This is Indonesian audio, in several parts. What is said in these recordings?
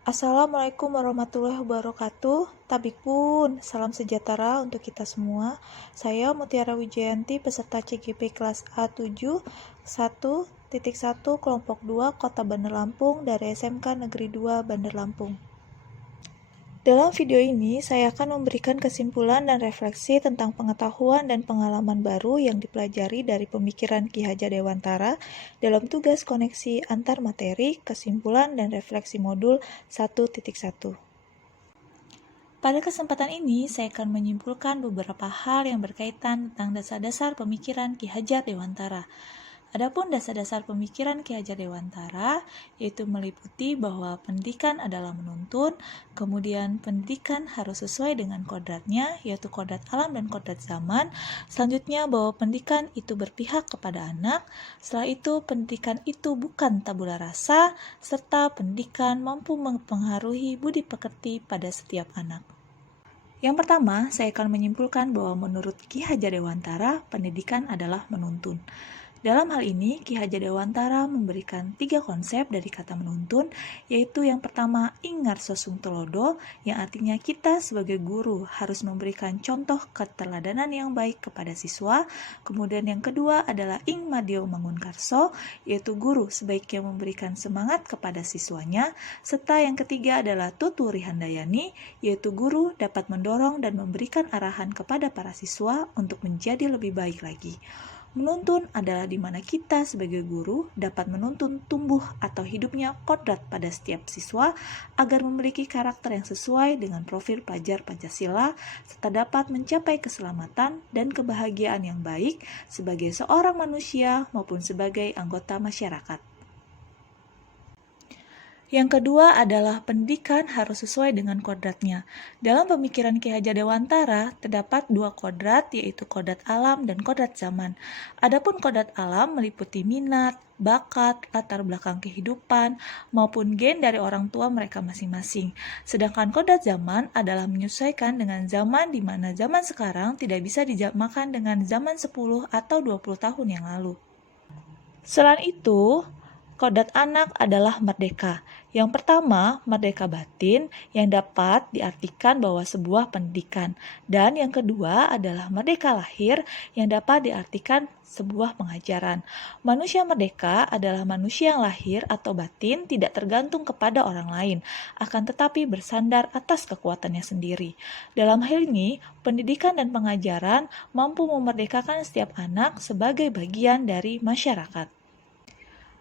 Assalamualaikum warahmatullahi wabarakatuh. Tabik pun, salam sejahtera untuk kita semua. Saya Mutiara Wijayanti, peserta CGP kelas A7, 1.1 kelompok 2 Kota Bandar Lampung dari SMK Negeri 2 Bandar Lampung. Dalam video ini, saya akan memberikan kesimpulan dan refleksi tentang pengetahuan dan pengalaman baru yang dipelajari dari pemikiran Ki Hajar Dewantara dalam tugas koneksi antar materi, kesimpulan, dan refleksi modul 1.1. Pada kesempatan ini, saya akan menyimpulkan beberapa hal yang berkaitan tentang dasar-dasar pemikiran Ki Hajar Dewantara. Adapun dasar-dasar pemikiran Ki Hajar Dewantara yaitu meliputi bahwa pendidikan adalah menuntun, kemudian pendidikan harus sesuai dengan kodratnya, yaitu kodrat alam dan kodrat zaman. Selanjutnya bahwa pendidikan itu berpihak kepada anak, setelah itu pendidikan itu bukan tabula rasa, serta pendidikan mampu mempengaruhi budi pekerti pada setiap anak. Yang pertama, saya akan menyimpulkan bahwa menurut Ki Hajar Dewantara, pendidikan adalah menuntun. Dalam hal ini, Ki Hajar Dewantara memberikan 3 konsep dari kata menuntun, yaitu yang pertama, ing ngarso sung telodo, yang artinya kita sebagai guru harus memberikan contoh keteladanan yang baik kepada siswa. Kemudian yang kedua adalah ing madio mangun karso, yaitu guru sebaiknya memberikan semangat kepada siswanya. Serta yang ketiga adalah tuturi handayani, yaitu guru dapat mendorong dan memberikan arahan kepada para siswa untuk menjadi lebih baik lagi. Menuntun adalah di mana kita sebagai guru dapat menuntun tumbuh atau hidupnya kodrat pada setiap siswa agar memiliki karakter yang sesuai dengan profil pelajar Pancasila serta dapat mencapai keselamatan dan kebahagiaan yang baik sebagai seorang manusia maupun sebagai anggota masyarakat. Yang kedua adalah pendidikan harus sesuai dengan kodratnya. Dalam pemikiran Ki Hajar Dewantara, terdapat 2 kodrat, yaitu kodrat alam dan kodrat zaman. Adapun kodrat alam meliputi minat, bakat, latar belakang kehidupan, maupun gen dari orang tua mereka masing-masing. Sedangkan kodrat zaman adalah menyesuaikan dengan zaman di mana zaman sekarang tidak bisa disamakan dengan zaman 10 atau 20 tahun yang lalu. Selain itu, kodrat anak adalah merdeka. Yang pertama, merdeka batin yang dapat diartikan bahwa sebuah pendidikan. Dan yang kedua adalah merdeka lahir yang dapat diartikan sebuah pengajaran. Manusia merdeka adalah manusia yang lahir atau batin tidak tergantung kepada orang lain, akan tetapi bersandar atas kekuatannya sendiri. Dalam hal ini, pendidikan dan pengajaran mampu memerdekakan setiap anak sebagai bagian dari masyarakat.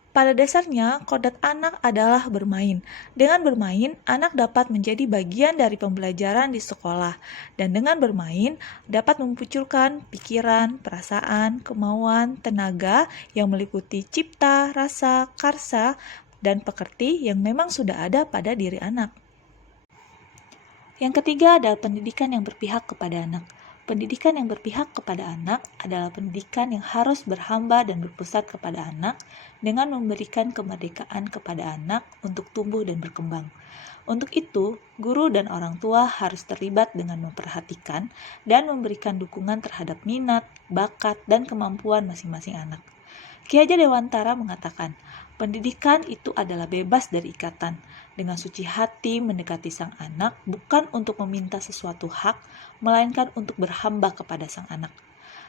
Pada dasarnya, kodrat anak adalah bermain. Dengan bermain, anak dapat menjadi bagian dari pembelajaran di sekolah. Dan dengan bermain, dapat memunculkan pikiran, perasaan, kemauan, tenaga yang meliputi cipta, rasa, karsa, dan pekerti yang memang sudah ada pada diri anak. Yang ketiga adalah pendidikan yang berpihak kepada anak. Pendidikan yang berpihak kepada anak adalah pendidikan yang harus berhamba dan berpusat kepada anak dengan memberikan kemerdekaan kepada anak untuk tumbuh dan berkembang. Untuk itu, guru dan orang tua harus terlibat dengan memperhatikan dan memberikan dukungan terhadap minat, bakat, dan kemampuan masing-masing anak. Ki Hajar Dewantara mengatakan, pendidikan itu adalah bebas dari ikatan, dengan suci hati mendekati sang anak bukan untuk meminta sesuatu hak, melainkan untuk berhamba kepada sang anak.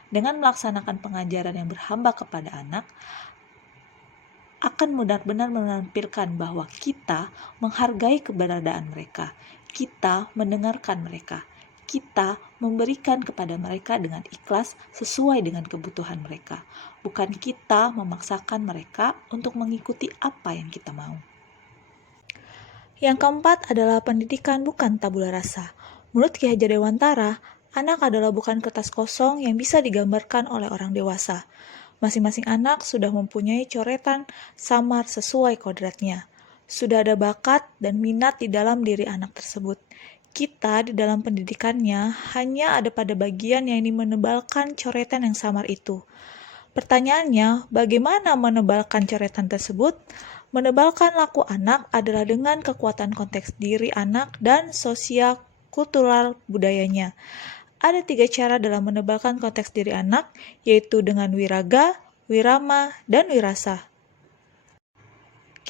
Dengan melaksanakan pengajaran yang berhamba kepada anak, akan benar-benar menampilkan bahwa kita menghargai keberadaan mereka, kita mendengarkan mereka, kita memberikan kepada mereka dengan ikhlas sesuai dengan kebutuhan mereka, bukan kita memaksakan mereka untuk mengikuti apa yang kita mau. Yang keempat adalah pendidikan bukan tabula rasa. Menurut Ki Hajar Dewantara, anak adalah bukan kertas kosong yang bisa digambarkan oleh orang dewasa. Masing-masing anak sudah mempunyai coretan samar sesuai kodratnya. Sudah ada bakat dan minat di dalam diri anak tersebut. Kita di dalam pendidikannya hanya ada pada bagian yang ingin menebalkan coretan yang samar itu. Pertanyaannya, bagaimana menebalkan coretan tersebut? Menebalkan laku anak adalah dengan kekuatan konteks diri anak dan sosial kultural budayanya. Ada 3 cara dalam menebalkan konteks diri anak, yaitu dengan wiraga, wirama, dan wirasa.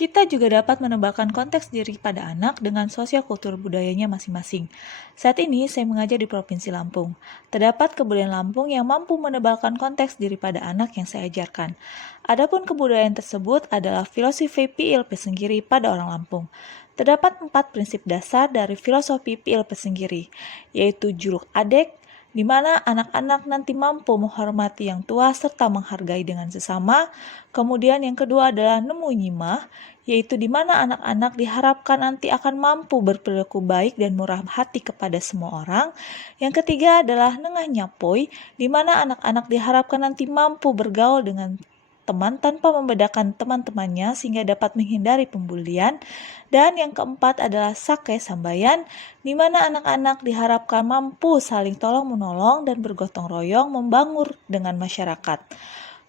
Kita juga dapat menebalkan konteks diri pada anak dengan sosial kultur budayanya masing-masing. Saat ini saya mengajar di Provinsi Lampung. Terdapat kebudayaan Lampung yang mampu menebalkan konteks diri pada anak yang saya ajarkan. Adapun kebudayaan tersebut adalah filosofi Piil Pesenggiri pada orang Lampung. Terdapat 4 prinsip dasar dari filosofi Piil Pesenggiri, yaitu juluk adek, di mana anak-anak nanti mampu menghormati yang tua serta menghargai dengan sesama. Kemudian yang kedua adalah nemu nyimah, yaitu di mana anak-anak diharapkan nanti akan mampu berperilaku baik dan murah hati kepada semua orang. Yang ketiga adalah nengah nyapoy, di mana anak-anak diharapkan nanti mampu bergaul dengan teman tanpa membedakan teman-temannya sehingga dapat menghindari pembulian. Dan yang keempat adalah sake sambayan, di mana anak-anak diharapkan mampu saling tolong-menolong dan bergotong royong membangun dengan masyarakat.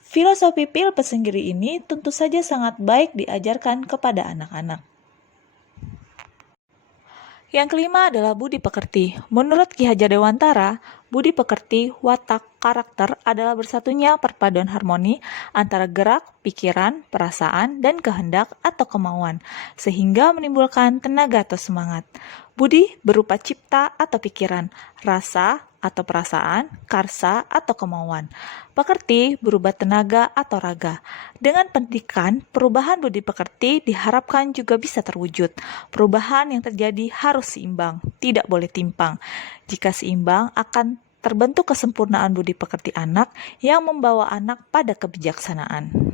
Filosofi Piil Pesenggiri ini tentu saja sangat baik diajarkan kepada anak-anak. Yang kelima adalah budi pekerti. Menurut Ki Hajar Dewantara, budi pekerti, watak, karakter adalah bersatunya perpaduan harmoni antara gerak, pikiran, perasaan, dan kehendak atau kemauan, sehingga menimbulkan tenaga atau semangat. Budi berupa cipta atau pikiran, rasa atau perasaan, karsa atau kemauan. Pekerti berupa tenaga atau raga. Dengan pendidikan, perubahan budi pekerti diharapkan juga bisa terwujud. Perubahan yang terjadi harus seimbang, tidak boleh timpang. Jika seimbang, akan terbentuk kesempurnaan budi pekerti anak yang membawa anak pada kebijaksanaan.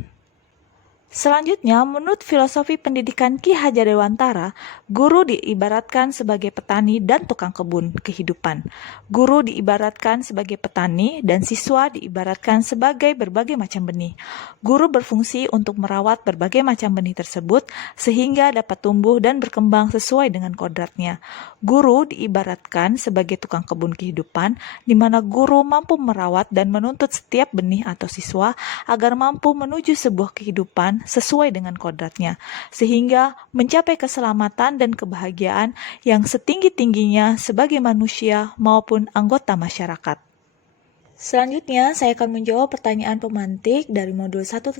Selanjutnya, menurut filosofi pendidikan Ki Hajar Dewantara, guru diibaratkan sebagai petani dan tukang kebun kehidupan. Guru diibaratkan sebagai petani dan siswa diibaratkan sebagai berbagai macam benih. Guru berfungsi untuk merawat berbagai macam benih tersebut sehingga dapat tumbuh dan berkembang sesuai dengan kodratnya. Guru diibaratkan sebagai tukang kebun kehidupan, di mana guru mampu merawat dan menuntut setiap benih atau siswa agar mampu menuju sebuah kehidupan sesuai dengan kodratnya, sehingga mencapai keselamatan dan kebahagiaan yang setinggi-tingginya sebagai manusia maupun anggota masyarakat. Selanjutnya, saya akan menjawab pertanyaan pemantik dari modul 1.1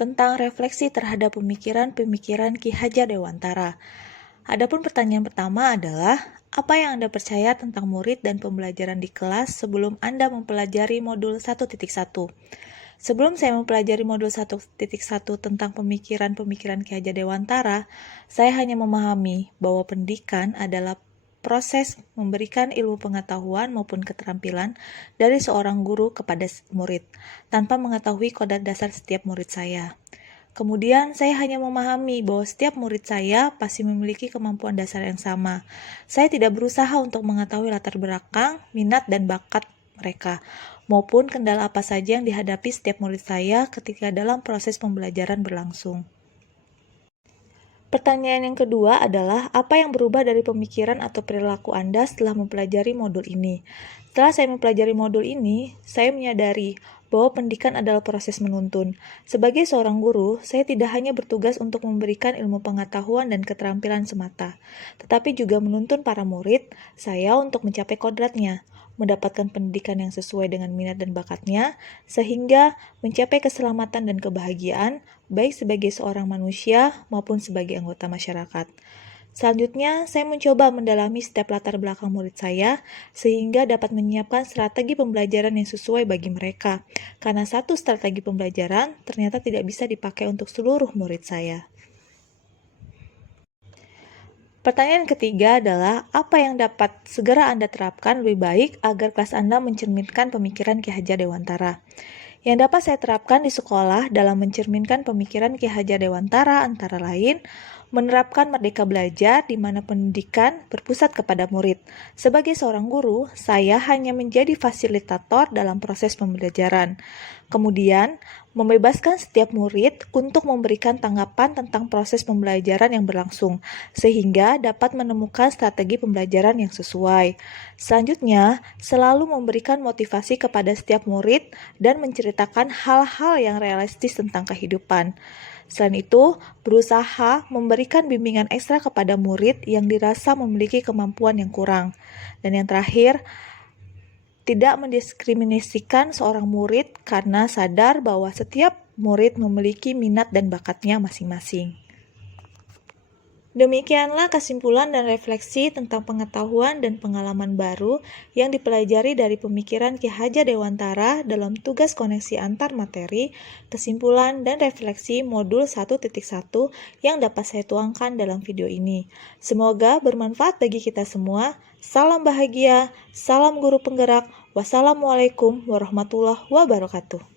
tentang refleksi terhadap pemikiran-pemikiran Ki Hajar Dewantara. Adapun pertanyaan pertama adalah, apa yang Anda percaya tentang murid dan pembelajaran di kelas sebelum Anda mempelajari modul 1.1? Sebelum saya mempelajari modul 1.1 tentang pemikiran-pemikiran Ki Hajar Dewantara, saya hanya memahami bahwa pendidikan adalah proses memberikan ilmu pengetahuan maupun keterampilan dari seorang guru kepada murid, tanpa mengetahui kodrat dasar setiap murid saya. Kemudian, saya hanya memahami bahwa setiap murid saya pasti memiliki kemampuan dasar yang sama. Saya tidak berusaha untuk mengetahui latar belakang, minat, dan bakat mereka, maupun kendala apa saja yang dihadapi setiap murid saya ketika dalam proses pembelajaran berlangsung. Pertanyaan yang kedua adalah, apa yang berubah dari pemikiran atau perilaku Anda setelah mempelajari modul ini? Setelah saya mempelajari modul ini, saya menyadari bahwa pendidikan adalah proses menuntun. Sebagai seorang guru, saya tidak hanya bertugas untuk memberikan ilmu pengetahuan dan keterampilan semata, tetapi juga menuntun para murid saya untuk mencapai kodratnya, mendapatkan pendidikan yang sesuai dengan minat dan bakatnya, sehingga mencapai keselamatan dan kebahagiaan, baik sebagai seorang manusia maupun sebagai anggota masyarakat. Selanjutnya, saya mencoba mendalami setiap latar belakang murid saya, sehingga dapat menyiapkan strategi pembelajaran yang sesuai bagi mereka, karena satu strategi pembelajaran ternyata tidak bisa dipakai untuk seluruh murid saya. Pertanyaan ketiga adalah, apa yang dapat segera Anda terapkan lebih baik agar kelas Anda mencerminkan pemikiran Ki Hajar Dewantara? Yang dapat saya terapkan di sekolah dalam mencerminkan pemikiran Ki Hajar Dewantara antara lain, menerapkan merdeka belajar di mana pendidikan berpusat kepada murid. Sebagai seorang guru, saya hanya menjadi fasilitator dalam proses pembelajaran. Kemudian, membebaskan setiap murid untuk memberikan tanggapan tentang proses pembelajaran yang berlangsung, sehingga dapat menemukan strategi pembelajaran yang sesuai. Selanjutnya, selalu memberikan motivasi kepada setiap murid dan menceritakan hal-hal yang realistis tentang kehidupan. Selain itu, berusaha memberikan bimbingan ekstra kepada murid yang dirasa memiliki kemampuan yang kurang. Dan yang terakhir, tidak mendiskriminasikan seorang murid karena sadar bahwa setiap murid memiliki minat dan bakatnya masing-masing. Demikianlah kesimpulan dan refleksi tentang pengetahuan dan pengalaman baru yang dipelajari dari pemikiran Ki Hajar Dewantara dalam tugas koneksi antar materi, kesimpulan dan refleksi modul 1.1 yang dapat saya tuangkan dalam video ini. Semoga bermanfaat bagi kita semua. Salam bahagia, salam guru penggerak. Wassalamualaikum warahmatullahi wabarakatuh.